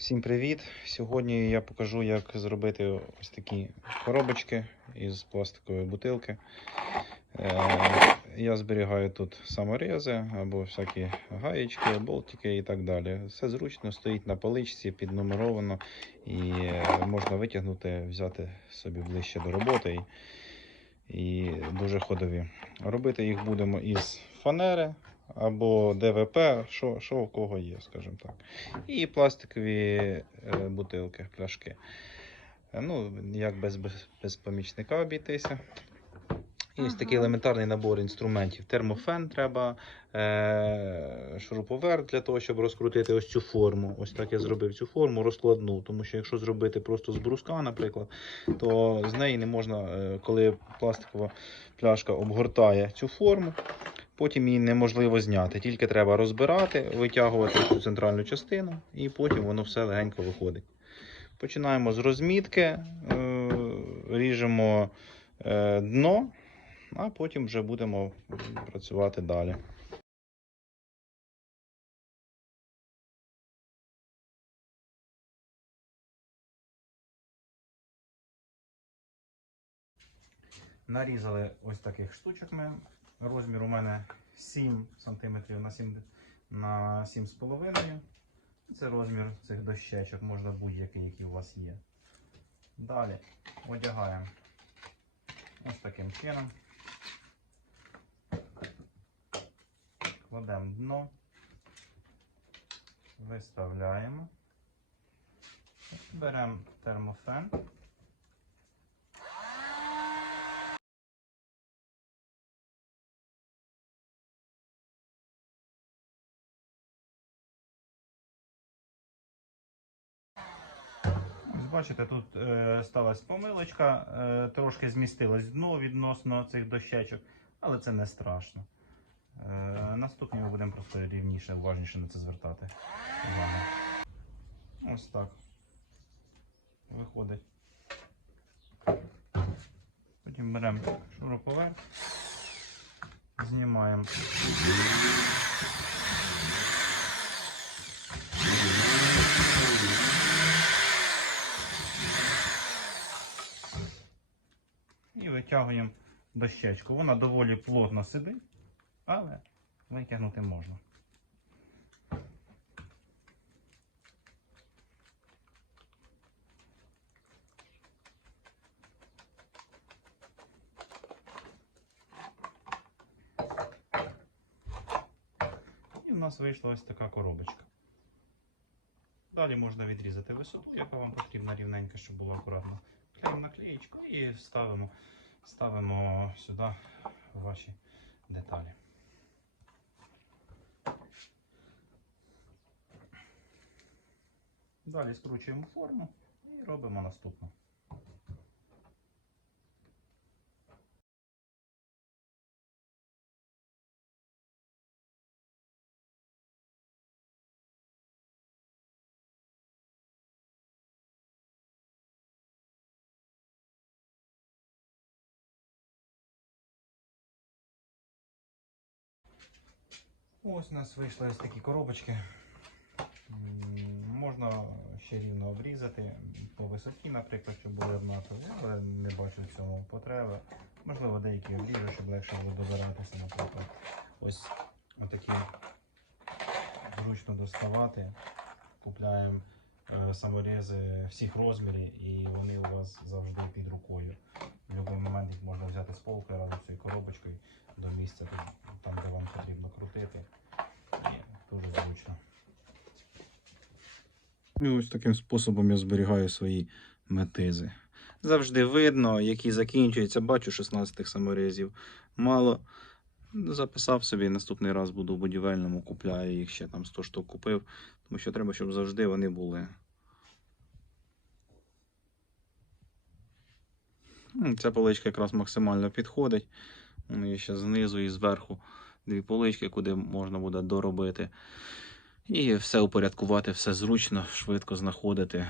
Всім привіт! Сьогодні я покажу, як зробити ось такі коробочки із пластикової бутилки. Е, Я зберігаю тут саморези або всякі гаєчки, болтики і так далі. Все зручно, стоїть на поличці, піднумеровано і е, можна витягнути, взяти собі ближче до роботи. І, дуже ходові. Робити їх будемо із фанери або ДВП, що, що у кого є, скажімо так. І пластикові е, бутилки, пляшки. Ну, як без, без, без помічника обійтися. І ось такий елементарний набор інструментів. Термофен треба, е- шуруповерт для того, щоб розкрутити ось цю форму. Ось так я зробив цю форму розкладну. Тому що якщо зробити просто з бруска, наприклад, то з неї не можна, е, коли пластикова пляшка обгортає цю форму, потім її неможливо зняти. Тільки треба розбирати, витягувати цю центральну частину, і потім воно все легенько виходить. Починаємо з розмітки, е, ріжемо е, дно, а потім вже будемо працювати далі. Нарізали ось таких штучок ми. Розмір у мене 7 см на 7 на 7,5 Це розмір цих дощечок, можна будь-який, який у вас є. Далі одягаємо ось таким чином. Кладемо дно, виставляємо, беремо термофен. Бачите, тут е, сталася помилочка, е, трошки змістилось дно відносно цих дощечок, але це не страшно. Е, наступні ми будемо просто рівніше, уважніше на це звертати. увагу. Ось так. Виходить. Потім беремо шуруповерт, знімаємо. І витягуємо дощечку. Вона доволі плотно сидить, але витягнути можна. І в нас вийшла ось така коробочка. Далі можна відрізати висоту, яка вам потрібна рівненька, щоб було акуратно. Клеїмо наклеєчку і ставимо, ставимо сюди ваші деталі. Далі скручуємо форму і робимо наступну. Ось у нас вийшли ось такі коробочки. Можна ще рівно обрізати по висоті, наприклад, щоб були однакові, але не бачу в цьому потреби. Можливо, деякі обріжу, щоб легше було добиратися, наприклад. Ось отакі зручно доставати. Купляємо саморези всіх розмірів і вони у вас завжди під рукою. В будь-який момент їх можна взяти з полки разом з цією коробочкою до місця, там, де вам потрібно крутити. І дуже зручно. І ось таким способом я зберігаю свої метизи. Завжди видно, які закінчуються. Бачу 16 саморезів. Мало. Записав собі, наступний раз буду в будівельному, купляю їх ще там 100 штук купив. Тому що треба, щоб завжди вони були. Ця поличка якраз максимально підходить. Є ще знизу і зверху дві полички, куди можна буде доробити. І все упорядкувати, все зручно, швидко знаходити.